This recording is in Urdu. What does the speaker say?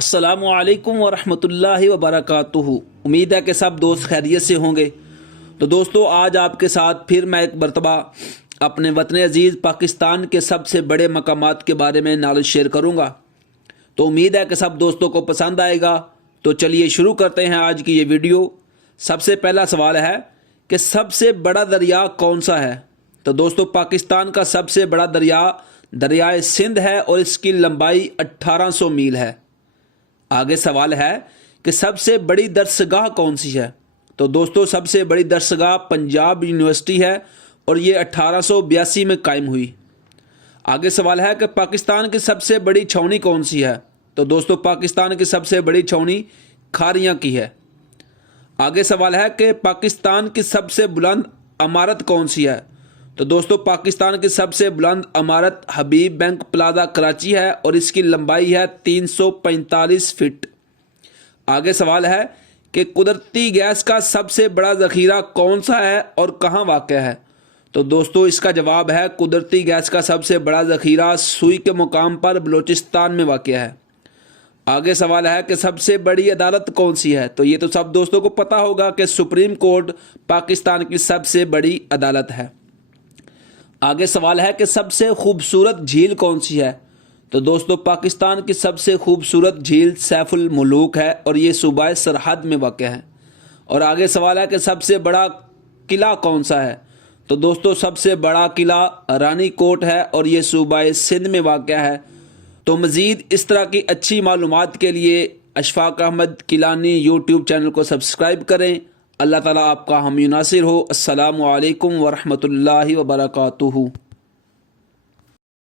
السلام علیکم ورحمۃ اللہ وبرکاتہ۔ امید ہے کہ سب دوست خیریت سے ہوں گے۔ تو دوستو، آج آپ کے ساتھ پھر میں ایک مرتبہ اپنے وطن عزیز پاکستان کے سب سے بڑے مقامات کے بارے میں نالج شیئر کروں گا۔ تو امید ہے کہ سب دوستوں کو پسند آئے گا۔ تو چلیے شروع کرتے ہیں آج کی یہ ویڈیو۔ سب سے پہلا سوال ہے کہ سب سے بڑا دریا کون سا ہے؟ تو دوستو، پاکستان کا سب سے بڑا دریا دریائے سندھ ہے اور اس کی لمبائی 1800 میل ہے۔ آگے سوال ہے کہ سب سے بڑی درسگاہ کون سی ہے؟ تو دوستو، سب سے بڑی درسگاہ پنجاب یونیورسٹی ہے اور یہ 1882 میں قائم ہوئی۔ آگے سوال ہے کہ پاکستان کی سب سے بڑی چھاؤنی کون سی ہے؟ تو دوستو، پاکستان کی سب سے بڑی چھاؤنی کھاریاں کی ہے۔ آگے سوال ہے کہ پاکستان کی سب سے بلند عمارت کون سی ہے؟ تو دوستو، پاکستان کی سب سے بلند عمارت حبیب بینک پلازا کراچی ہے اور اس کی لمبائی ہے 345 فٹ۔ آگے سوال ہے کہ قدرتی گیس کا سب سے بڑا ذخیرہ کون سا ہے اور کہاں واقع ہے؟ تو دوستو، اس کا جواب ہے قدرتی گیس کا سب سے بڑا ذخیرہ سوئی کے مقام پر بلوچستان میں واقع ہے۔ آگے سوال ہے کہ سب سے بڑی عدالت کون سی ہے؟ تو یہ تو سب دوستوں کو پتہ ہوگا کہ سپریم کورٹ پاکستان کی سب سے بڑی عدالت ہے۔ آگے سوال ہے کہ سب سے خوبصورت جھیل کون سی ہے؟ تو دوستو، پاکستان کی سب سے خوبصورت جھیل سیف الملوک ہے اور یہ صوبہ سرحد میں واقع ہے۔ اور آگے سوال ہے کہ سب سے بڑا قلعہ کون سا ہے؟ تو دوستو، سب سے بڑا قلعہ رانی کوٹ ہے اور یہ صوبہ سندھ میں واقع ہے۔ تو مزید اس طرح کی اچھی معلومات کے لیے اشفاق احمد کیلانی یوٹیوب چینل کو سبسکرائب کریں۔ اللہ تعالیٰ آپ کا حامی ناصر ہو۔ السلام علیکم ورحمۃ اللہ وبرکاتہ۔